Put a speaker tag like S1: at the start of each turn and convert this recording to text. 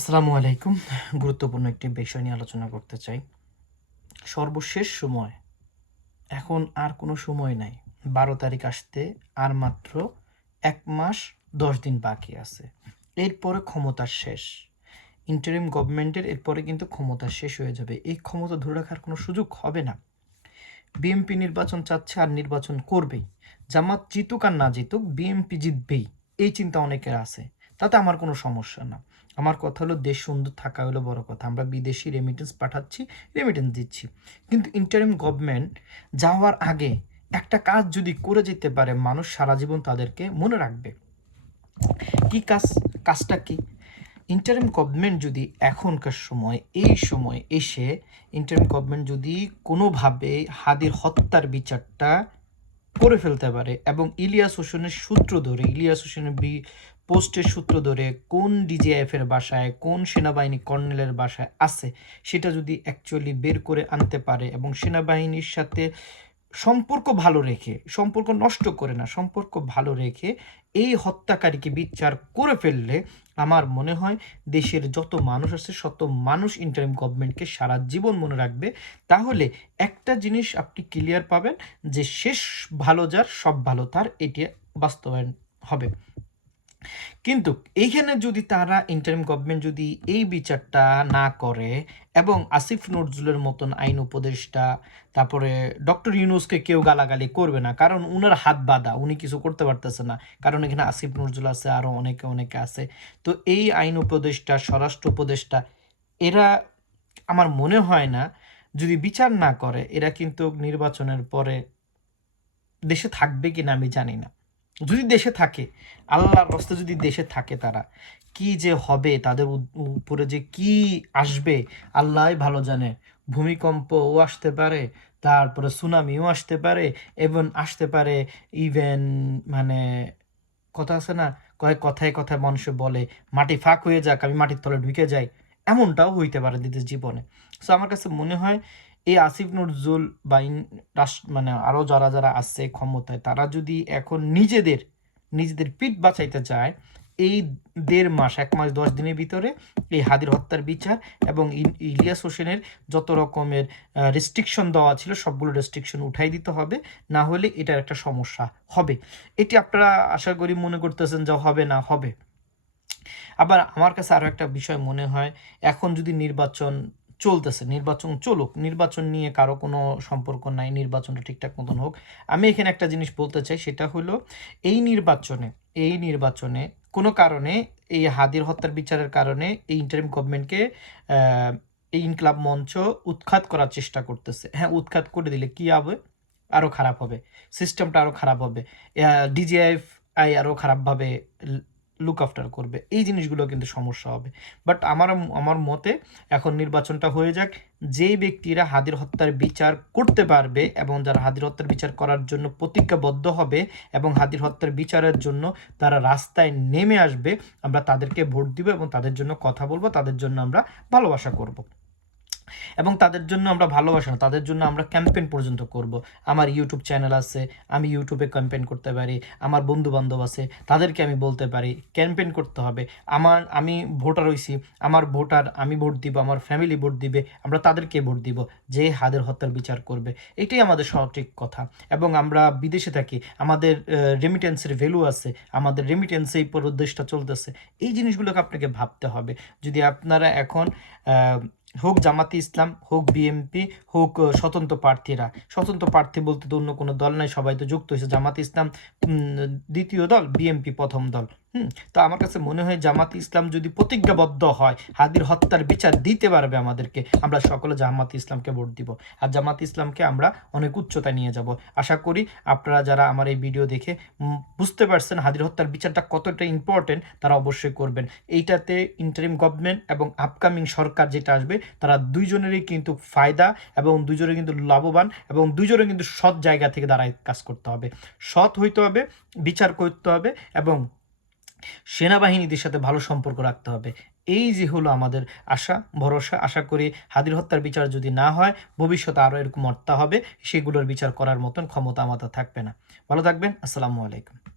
S1: আসসালামু আলাইকুম। গুরুত্বপূর্ণ একটি বিষয় নিয়ে আলোচনা করতে চাই। সর্বশেষ সময়। এখন আর কোনো সময় নাই। বারো তারিখ আসতে আর মাত্র এক মাস দশ দিন বাকি আছে। এরপরে ক্ষমতা শেষ। ইন্টারিম গভর্নমেন্টের এরপরে কিন্তু ক্ষমতা শেষ হয়ে যাবে। এই ক্ষমতা ধরে রাখার কোনো সুযোগ হবে না। বিএমপি নির্বাচন চাচ্ছে আর নির্বাচন করবেই। জামাত জিতুক আর না জিতুক বিএমপি জিতবেই। এই চিন্তা অনেকের আছে। তাতে আমার কোনো সমস্যা না। আমার কথা হলো, দেশ সুন্দর থাকা হলো বড় কথা। আমরা বিদেশি রেমিটেন্স পাঠাচ্ছি রেমিটেন্স দিচ্ছি। কিন্তু ইন্টারিম গভর্নমেন্ট যাওয়ার আগে একটা কাজ যদি করে যেতে পারে, মানুষ সারা জীবন তাদেরকে মনে রাখবে। কি কাজ? কাজটা কি? ইন্টারিম গভর্নমেন্ট যদি এখনকার সময়, এই সময় এসে ইন্টারিম গভর্নমেন্ট যদি কোনোভাবে হাদির হত্যার বিচারটা করে ফেলতে পারে এবং ইলিয়াস হোসেনের সূত্র ধরে, ইলিয়াস হোসেনের পোস্টের সূত্র ধরে কোন ডিজিএফ এর বাসায়, কোন সেনাবাহিনী কর্নেলের বাসায় আছে, সেটা যদি অ্যাকচুয়ালি বের করে আনতে পারে এবং সেনাবাহিনীর সাথে সম্পর্ক ভালো রেখে, সম্পর্ক নষ্ট করে না, সম্পর্ক ভালো রেখে এই হত্যাকারীকে বিচার করে ফেললে আমার মনে হয় দেশের যত মানুষ আছে, শত মানুষ ইন্টারিম গভর্নমেন্টকে সারা জীবন মনে রাখবে। তাহলে একটা জিনিস আপনি ক্লিয়ার পাবেন যে শেষ ভালো যার, সব ভালো তার, এটি বাস্তবায়ন হবে। কিন্তু এইখানে যদি তারা ইন্টারিম গভর্নমেন্ট যদি এই বিচারটা না করে এবং আসিফ নজরুলের মতন আইন উপদেষ্টা, তারপরে ডক্টর ইউনুসকে কেউ গালাগালি করবে না, কারণ উনার হাত বাঁধা, উনি কিছু করতে পারতেছে না। কারণ এখানে আসিফ নজরুল আছে আরও অনেকে অনেকে আছে। তো এই আইন উপদেষ্টা, স্বরাষ্ট্র উপদেষ্টা, এরা আমার মনে হয় না যদি বিচার না করে, এরা কিন্তু নির্বাচনের পরে দেশে থাকবে কিনা আমি জানি না। যদি দেশে থাকে, আল্লাহর রস্তে যদি দেশে থাকে তারা, কি যে হবে, তাদের উপরে যে কি আসবে, আল্লাহ ভালো জানে। ভূমিকম্পও আসতে পারে, তারপরে সুনামিও আসতে পারে এবং আসতে পারে ইভেন মানে কথা আছে না কয়েক কথায় কথায় মানুষ বলে, মাটি ফাঁক হয়ে যাক, আমি মাটির তলে ঢুকে যাই। এমনটাও হইতে পারে দিদির জীবনে। সো আমার কাছে মনে হয় এই আসিফ নজরুল বা মানে আরও যারা যারা আছে ক্ষমতায়, তারা যদি এখন নিজেদের নিজেদের পিঠ বাঁচাইতে চায়, এই দেড় মাস, এক মাস, দশ দিনের ভিতরে এই হাদির হত্যার বিচার এবং ইলিয়াস হোসেনের যত রকমের রেস্ট্রিকশন দেওয়া ছিল, সবগুলো রেস্ট্রিকশন উঠাই দিতে হবে, না হলে এটার একটা সমস্যা হবে। এটি আপনারা আশা করি মনে করতেছেন যে হবে না, হবে। আবার আমার কাছে আরও একটা বিষয় মনে হয়, এখন যদি নির্বাচন চলতেছে, নির্বাচন চলুক, নির্বাচন নিয়ে কারও কোনো সম্পর্ক নাই, নির্বাচনটা ঠিকঠাক মতন হোক। আমি এখানে একটা জিনিস বলতে চাই, সেটা হলো এই নির্বাচনে এই নির্বাচনে কোনো কারণে এই হাদির হত্যার বিচারের কারণে এই ইন্টারিম গভর্নমেন্টকে এই ইনকলাব মঞ্চ উৎখাত করার চেষ্টা করতেছে। হ্যাঁ উৎখাত করে দিলে কি হবে? আরও খারাপ হবে। সিস্টেমটা আরও খারাপ হবে। ডিজিএফ আই আরও খারাপভাবে লুক আফটার করবে। এই জিনিসগুলো কিন্তু সমস্যা হবে। বাট আমার আমার মতে এখন নির্বাচনটা হয়ে যাক। যেই ব্যক্তিরা হাদির হত্যার বিচার করতে পারবে এবং যারা হাদির হত্যার বিচার করার জন্য প্রতিজ্ঞাবদ্ধ হবে এবং হাদির হত্যার বিচারের জন্য তারা রাস্তায় নেমে আসবে, আমরা তাদেরকে ভোট দিব এবং তাদের জন্য কথা বলব, তাদের জন্য আমরা ভালোবাসা করব। এবং তাদের জন্য আমরা ভালোবাসা তাদের জন্য আমরা ক্যাম্পেইন পর্যন্ত করব। আমার ইউটিউব চ্যানেল আছে, আমি ইউটিউবে ক্যাম্পেইন করতে পারি, আমার বন্ধু বান্ধব আছে, তাদেরকে আমি বলতে পারি ক্যাম্পেইন করতে হবে। আমার, আমি ভোটার হইছি, আমার ভোটার, আমি ভোট দিব, আমার ফ্যামিলি ভোট দিবে, আমরা তাদেরকে ভোট দিব, যে হাদের হত্যার বিচার করবে। এটাই আমাদের সঠিক কথা। এবং আমরা বিদেশে থাকি, আমাদের রেমিটেন্সের ভ্যালু আছে, আমাদের রেমিটেন্সে এই প্রদেশটা চলতেছে। এই জিনিসগুলোকে আপনাকে ভাবতে হবে। যদি আপনারা এখন হোক জামাতি ইসলাম, হোক বিএমপি, হোক স্বতন্ত্র প্রার্থীরা। স্বতন্ত্র প্রার্থী বলতে তো অন্য কোনো দল নাই, সবাই তো যুক্ত হয়েছে জামাতি ইসলাম দ্বিতীয় দল, বিএমপি প্রথম দল। হুম, তো আমার কাছে মনে হয় জামাতি ইসলাম যদি প্রতিজ্ঞাবদ্ধ হয়, হাদির হত্যার বিচার দিতে পারবে আমাদেরকে, আমরা সকলে জামাত ইসলামকে ভোট দিব। আর জামাতি ইসলামকে আমরা অনেক উচ্চতায় নিয়ে যাব। আশা করি আপনারা যারা আমার এই ভিডিও দেখে বুঝতে পারছেন হাদির হত্যার বিচারটা কতটা ইম্পর্টেন্ট তারা অবশ্যই করবেন। এইটাতে ইন্টারিম গভর্নমেন্ট এবং আপকামিং সরকার যেটা আসবে, তারা দুইজনেরই কিন্তু ফায়দা এবং দুইজনে কিন্তু লাভবান এবং দুইজনে কিন্তু সৎ জায়গা থেকে দাঁড়ায় কাজ করতে হবে। সৎ হইতে হবে, বিচার করতে হবে এবং সেনাবাহিনীদের সাথে ভালো সম্পর্ক রাখতে হবে। এই যে হলো আমাদের আশা, ভরসা, আশা করি হাদির হত্যার বিচার যদি না হয়, ভবিষ্যতে আরও এরকম হত্যা হবে, সেগুলোর বিচার করার মতন ক্ষমতা আমাদের থাকবে না। ভালো থাকবেন, আসসালামু আলাইকুম।